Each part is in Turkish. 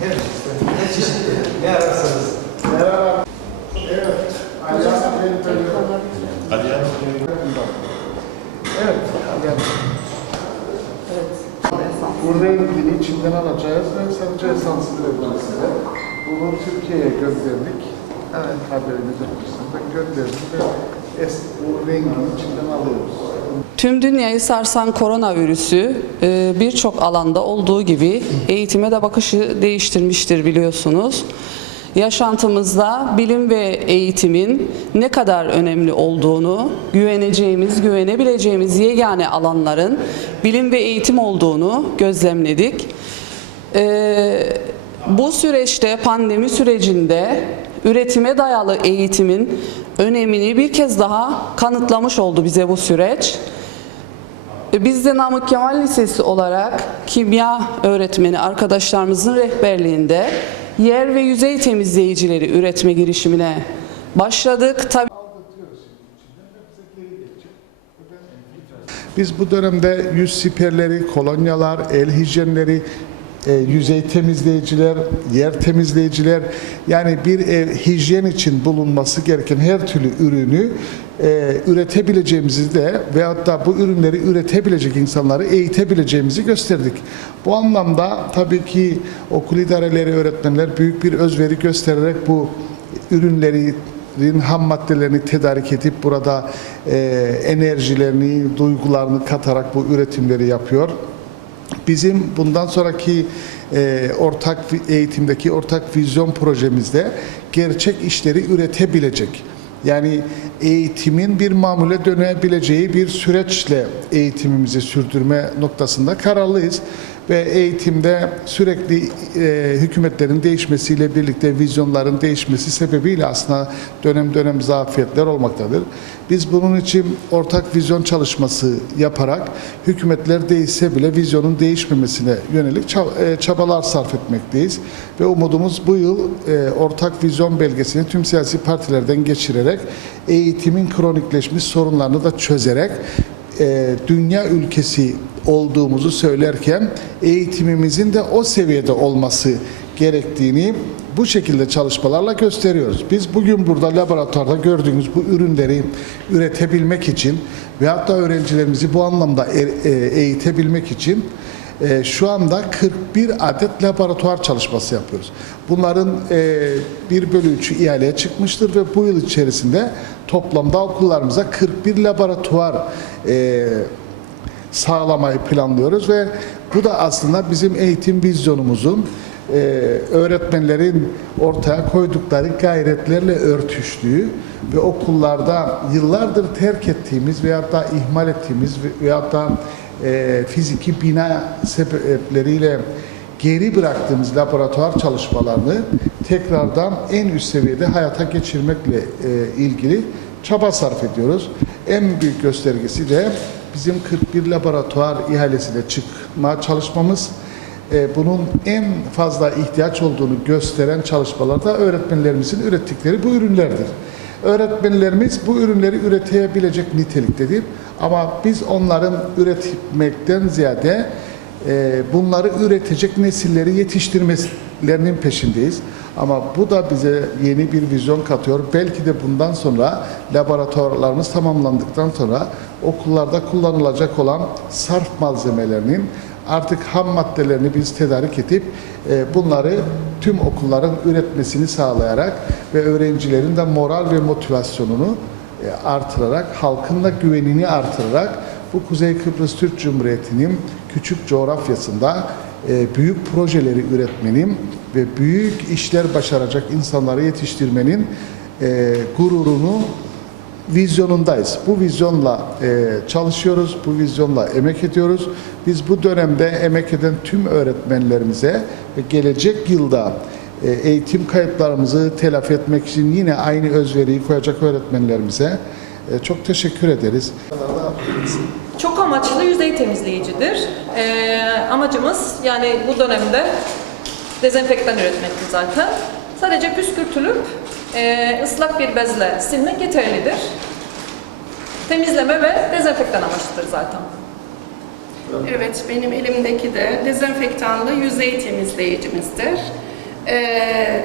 Her çeşit. Her çeşit. Ne ararsanız. Merhaba. Evet. Aliyan Bey Aliyan Evet. Aliyan. Bu rengini içinden alacağız ve sadece esansını vereceğiz. Bunu Türkiye'ye gönderdik. Evet. Haberimiz yapmışsınız. Gönderdik ve es, bu rengini içinden alıyoruz. Tüm dünyayı sarsan koronavirüsü e, birçok alanda olduğu gibi eğitime de bakışı değiştirmiştir biliyorsunuz. Yaşantımızda bilim ve eğitimin ne kadar önemli olduğunu, güveneceğimiz, güvenebileceğimiz yegane alanların bilim ve eğitim olduğunu gözlemledik. Ee, bu süreçte pandemi sürecinde üretime dayalı eğitimin önemini bir kez daha kanıtlamış oldu bize bu süreç. E, Biz de Namık Kemal Lisesi olarak kimya öğretmeni arkadaşlarımızın rehberliğinde yer ve yüzey temizleyicileri üretme girişimine başladık. Tabii Biz bu dönemde yüz siperleri, kolonyalar, el hijyenleri, e, yüzey temizleyiciler, yer temizleyiciler yani bir ev hijyen için bulunması gereken her türlü ürünü e, üretebileceğimizi de veyahut da bu ürünleri üretebilecek insanları eğitebileceğimizi gösterdik. Bu anlamda tabii ki okul idareleri, öğretmenler büyük bir özveri göstererek bu ürünleri ham maddelerini tedarik edip burada e, enerjilerini, duygularını katarak bu üretimleri yapıyor. Bizim bundan sonraki e, ortak eğitimdeki ortak vizyon projemizde gerçek işleri üretebilecek. Yani eğitimin bir mamule dönebileceği bir süreçle eğitimimizi sürdürme noktasında kararlıyız ve eğitimde sürekli e, hükümetlerin değişmesiyle birlikte vizyonların değişmesi sebebiyle aslında dönem dönem zafiyetler olmaktadır. Biz bunun için ortak vizyon çalışması yaparak hükümetler değişse bile vizyonun değişmemesine yönelik ça- e, çabalar sarf etmekteyiz. Ve umudumuz bu yıl e, ortak vizyon belgesini tüm siyasi partilerden geçirerek eğitimin kronikleşmiş sorunlarını da çözerek e, dünya ülkesi olduğumuzu söylerken eğitimimizin de o seviyede olması gerektiğini bu şekilde çalışmalarla gösteriyoruz. Biz bugün burada laboratuvarda gördüğünüz bu ürünleri üretebilmek için veyahut da öğrencilerimizi bu anlamda e- e, eğitebilmek için e, şu anda 41 adet laboratuvar çalışması yapıyoruz. Bunların e, 1 bölü 3'ü ihaleye çıkmıştır ve bu yıl içerisinde toplamda okullarımıza 41 laboratuvar e, sağlamayı planlıyoruz ve bu da aslında bizim eğitim vizyonumuzun e, öğretmenlerin ortaya koydukları gayretlerle örtüştüğü ve okullarda yıllardır terk ettiğimiz veyahut da ihmal ettiğimiz ve- veyahut da e, fiziki bina sebepleriyle geri bıraktığımız laboratuvar çalışmalarını tekrardan en üst seviyede hayata geçirmekle e, ilgili çaba sarf ediyoruz. En büyük göstergesi de bizim 41 laboratuvar ihalesine çıkma çalışmamız. E, bunun en fazla ihtiyaç olduğunu gösteren çalışmalarda öğretmenlerimizin ürettikleri bu ürünlerdir. Öğretmenlerimiz bu ürünleri üretebilecek niteliktedir. Ama biz onların üretmekten ziyade e, bunları üretecek nesilleri yetiştirmelerinin peşindeyiz. Ama bu da bize yeni bir vizyon katıyor. Belki de bundan sonra laboratuvarlarımız tamamlandıktan sonra okullarda kullanılacak olan sarf malzemelerinin artık ham maddelerini biz tedarik edip e, bunları tüm okulların üretmesini sağlayarak ve öğrencilerin de moral ve motivasyonunu e, artırarak, halkın da güvenini artırarak bu Kuzey Kıbrıs Türk Cumhuriyeti'nin küçük coğrafyasında e, büyük projeleri üretmenin ve büyük işler başaracak insanları yetiştirmenin e, gururunu vizyonundayız. Bu vizyonla e, çalışıyoruz, bu vizyonla emek ediyoruz. Biz bu dönemde emek eden tüm öğretmenlerimize ve gelecek yılda e, eğitim kayıplarımızı telafi etmek için yine aynı özveriyi koyacak öğretmenlerimize e, çok teşekkür ederiz. Çok amaçlı yüzey temizleyicidir. Ee, amacımız yani bu dönemde dezenfektan üretmekti zaten. Sadece püskürtülüp e, ıslak bir bezle silmek yeterlidir. Temizleme ve dezenfektan amaçlıdır zaten. Evet, benim elimdeki de dezenfektanlı yüzey temizleyicimizdir. Ee,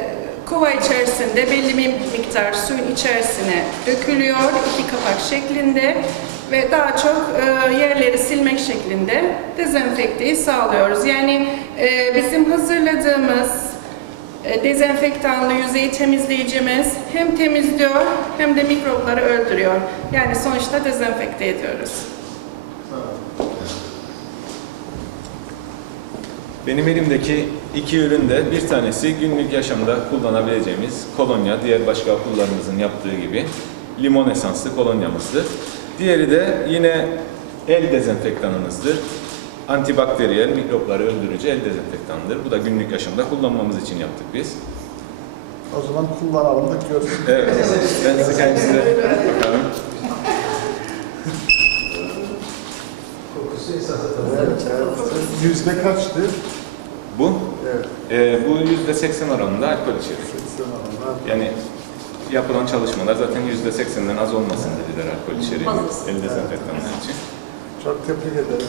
kova içerisinde belli bir miktar suyun içerisine dökülüyor iki kapak şeklinde ve daha çok e, yerleri silmek şeklinde dezenfekteyi sağlıyoruz. Yani e, bizim hazırladığımız dezenfektanlı yüzey temizleyicimiz hem temizliyor hem de mikropları öldürüyor. Yani sonuçta dezenfekte ediyoruz. Benim elimdeki iki ürün de bir tanesi günlük yaşamda kullanabileceğimiz kolonya, diğer başka okullarımızın yaptığı gibi limon esanslı kolonyamızdır. Diğeri de yine el dezenfektanımızdır. Antibakteriyel, mikropları öldürücü el dezenfektanıdır. Bu da günlük yaşamda kullanmamız için yaptık biz. O zaman kullanalım da görsün. Evet, ben size. Bakalım. Kokusu esas. Evet, evet. Yüzde kaçtı? Bu, Evet. e, bu %80 oranında alkol içeriyor. Yani yapılan çalışmalar zaten yüzde seksenden az olmasın dediler alkol içeriği Fazlası. el dezenfektanlar için. Çok tebrik ederim.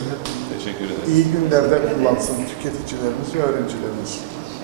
Teşekkür ederim. İyi günlerde kullansın tüketicilerimiz ve öğrencilerimiz.